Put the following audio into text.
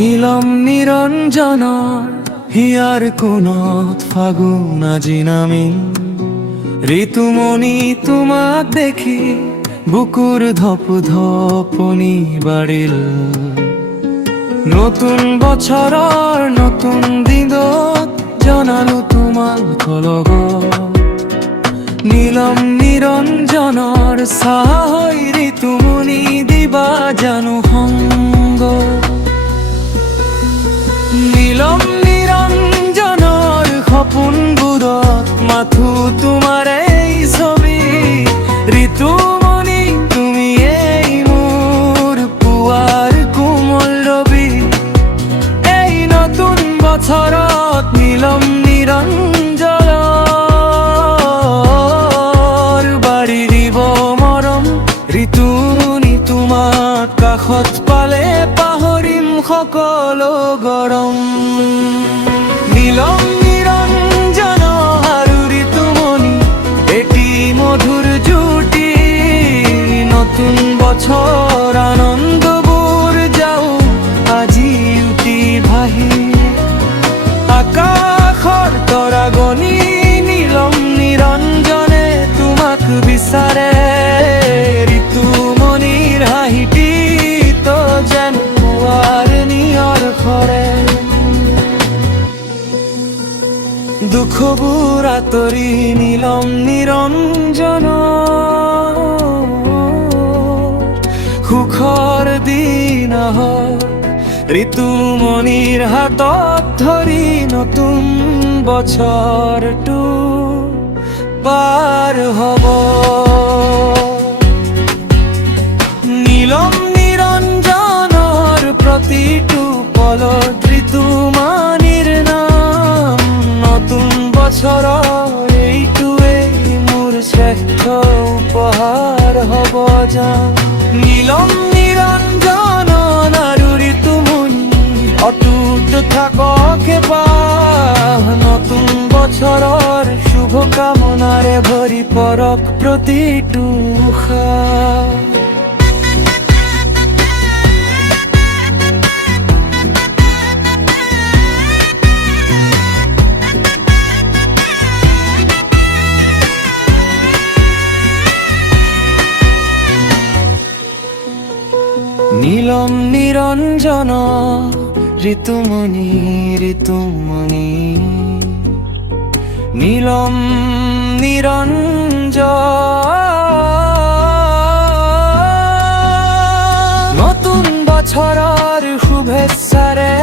নীলম নিৰঞ্জনৰ হিয়াৰ কোণত ফাগুন আজি নামি ঋতুমণি তোমাক দেখি বুকুৰ ধপ ধপনি বাঢ়িল। নতুন বছৰৰ নতুন দিনত জনালো তোমাক লগত। নীলম নিৰঞ্জনৰ ছাই ঋতুমণি দিবা জানো সংগ। নীলম নিৰঞ্জনৰ সপোনবোৰত মাথো তোমাৰ এই ছবি। ঋতুমণি তুমি এই মোৰ পুৱাৰ কোমল ৰবি। এই নতুন বছৰত নীলম নিৰঞ্জনৰ বাঢ়ি দিব মৰম। ঋতুমণি তোমাক কাষত পালে পাহৰিম সকলো গৰম। নীলম নিৰঞ্জন আৰু ঋতুমণি এটি মধুৰ জুটি। নতুন বছৰ আনন্দবোৰ যাও আজি উটি ভাহি। আকাশৰ তৰা গনি নীলম নিৰঞ্জনে তোমাক বিচাৰে। ঋতুমণিৰ হাঁহিটি তো যেন পুৱাৰ নিয়ৰ কৰে। দুখবোৰ আঁতৰি নীলম নিৰঞ্জন সুখৰ দিন আহক। ঋতুমণিৰ হাতত ধৰি নতুন বছৰটো পাৰ হ'ব। নীলম নিৰঞ্জনৰ প্ৰতিটো পলত ঋতুমণিৰ নাম। নতুন বছৰৰ এইটোৱেই মোৰ শ্ৰেষ্ঠ উপহাৰ হ'ব জান। নীলম নিৰঞ্জন আৰু ঋতুমণি অটুট থাকক এবাৰ। নতুন বছৰৰ শুভকামনাৰে ভৰি পৰক প্ৰতিটো উশাহ। নীলম নিৰঞ্জন ঋতুমণি ঋতুমণি। নীলম নিৰঞ্জন নতুন বছৰৰ শুভেচ্ছাৰে